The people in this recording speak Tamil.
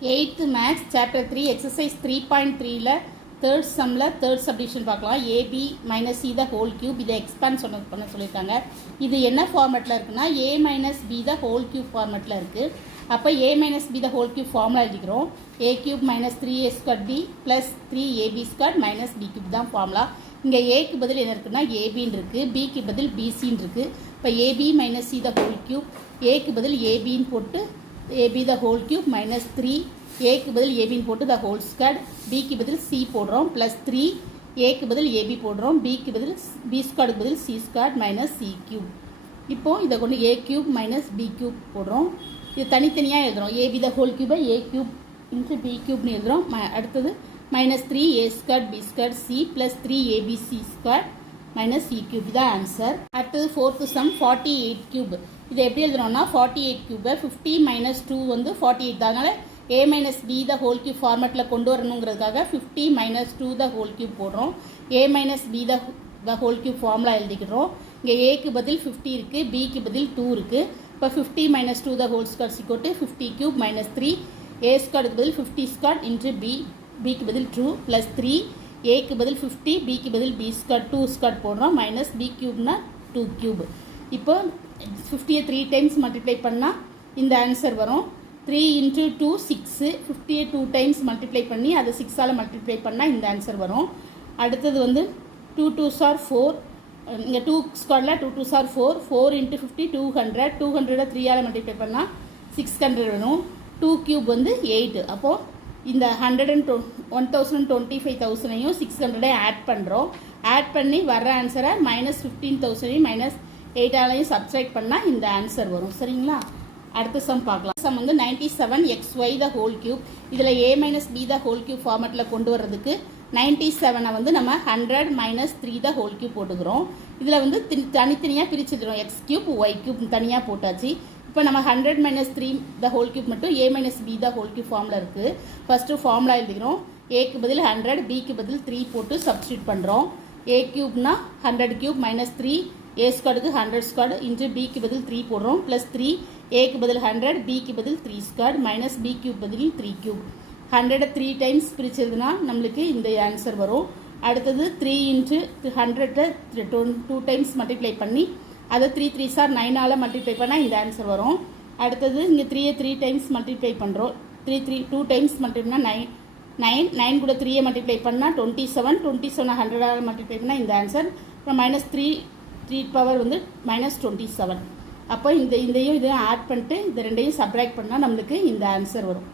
8th Maths Chapter 3 Exercise 3.3ல third sumல third subdivision பார்க்கலாம். AB minus C the whole cube இதை expand பண்ண சொல்லியிருக்காங்க. இது என்ன ஃபார்மேட்டில் இருக்குன்னா A minus B the whole cube ஃபார்மேட்டில் இருக்குது. அப்போ A minus B the whole cube formula எழுதிக்கிறோம். A cube minus 3A squared B plus 3AB squared minus B cube தான் ஃபார்முலா. இங்கே ஏக்கு பதில் என்ன இருக்குன்னா ஏபின்னு இருக்குது, பிக்கு பதில் பிசின்னு இருக்குது. இப்போ AB minus C the whole cube, ஏக்கு பதில் ஏபின்னு போட்டு AB the whole cube minus 3, ஏக்கு பதில் ஏபின்னு போட்டு the whole squared, பிக்கு பதில் C போடுறோம் plus 3, ஏக்கு பதில் ஏபி போடுறோம், பிக்கு பதில் B squared பதில் C squared minus C cube. இப்போது இதை கொண்டு A cube minus B cube போடுறோம். இது தனித்தனியாக எழுதுகிறோம். AB the whole cube A cube into B cubeன்னு எழுதுகிறோம். அடுத்தது minus 3A squared B squared C plus 3ABC squared minus C cube இதான் ஆன்சர். அடுத்தது 4th sum 48 cube. இது எப்படி எழுதுறோம்னா 48 cube 50 minus 2 வந்து 48 தான். அதனால் A minus B the whole cube ஃபார்மேட்டில் கொண்டு வரணுங்கிறதுக்காக 50 minus 2 the whole cube போடுறோம். A minus B the whole cube formula எழுதிக்கிறோம். இங்கே ஏக்கு பதில் 50 இருக்குது, பிக்கு பதில் 2 இருக்குது. இப்போ 50 minus 2 the whole square equal to 50 cube minus 3, A squared பதில் 50 squared into B, பிக்கு பதில் 2 plus 3, ஏக்கு பதில் 50, பிக்கு பதில் B squared 2 squared போடுறோம் minus B cubeனா 2 cube. இப்போ 50 3 times மல்டிப்ளை பண்ணால் இந்த ஆன்சர் வரும். 3 into 2 6, 50 2 times மல்டிப்ளை பண்ணி அதை 6ஆல் மல்டிப்ளை பண்ணால் இந்த ஆன்சர் வரும். அடுத்தது வந்து 2 2s are 4, இங்கே 2 ஸ்கொயரில் 2 2s are 4, 4 into 50 200, 200 3ஆல் மல்டிப்ளை பண்ணால் 600 வரும். 2 cube வந்து 8. அப்போது இந்த 125,000ஐயும் 600ஐயும் ஆட் பண்ணுறோம். ஆட் பண்ணி வர்ற ஆன்சரை மைனஸ் 15,000ஐயும் மைனஸ் 8ஆலையும் சப்ஸ்ட்ராக்ட் பண்ணால் இந்த ஆன்சர் வரும். சரிங்களா? அடுத்த சம் பார்க்கலாம். சம் வந்து 97xy the whole cube. இதில் A minus B the whole cube ஃபார்மேட்டில் கொண்டு வர்றதுக்கு 97 வந்து நம்ம 100 minus 3 the whole cube போட்டுக்கிறோம். இதில் வந்து தனித்தனியாக பிரிச்சுக்கிறோம். x cube y cube தனியாக போட்டாச்சு. இப்போ நம்ம 100 minus 3 the whole cube மட்டும் A minus B the whole cube ஃபார்மில் இருக்குது. ஃபஸ்ட்டு ஃபார்முலா எழுதிக்கிறோம். ஏக்கு பதில் 100, பிக்கு பதில் 3 போட்டு சப்ஸ்டியூட் பண்ணுறோம். A cubena 100 cube minus 3, A squared 100 squared into பிக்கு பதில் 3 போடுறோம் plus 3, ஏக்கு பதில் 100, பிக்கு பதில் 3 squared minus B cube பதில் 3 cube. 100 3 times பிரிச்சதுன்னா நம்மளுக்கு இந்த ஆன்சர் வரும். அடுத்தது 3 into 100 2 times மல்டிப்ளை பண்ணி அதை 3 3s are 9ஆல் மல்டிப்ளை பண்ணால் இந்த ஆன்சர் வரும். அடுத்தது இங்கே 3 3 times மல்டிப்ளை பண்ணுறோம். 2 times மல்டிப்ளை 9 கூட 3 மல்டிப்ளை பண்ணால் 27, 27 100ஆல் மல்டிப்ளை பண்ணால் இந்த ஆன்சர். அப்புறம் minus 3 பவர் வந்து மைனஸ் 27. அப்போ இதையும் இதையும் ஆட் பண்ணிட்டு இந்த ரெண்டையும் சப்ராக்ட் பண்ணால் நம்மளுக்கு இந்த ஆன்சர் வரும்.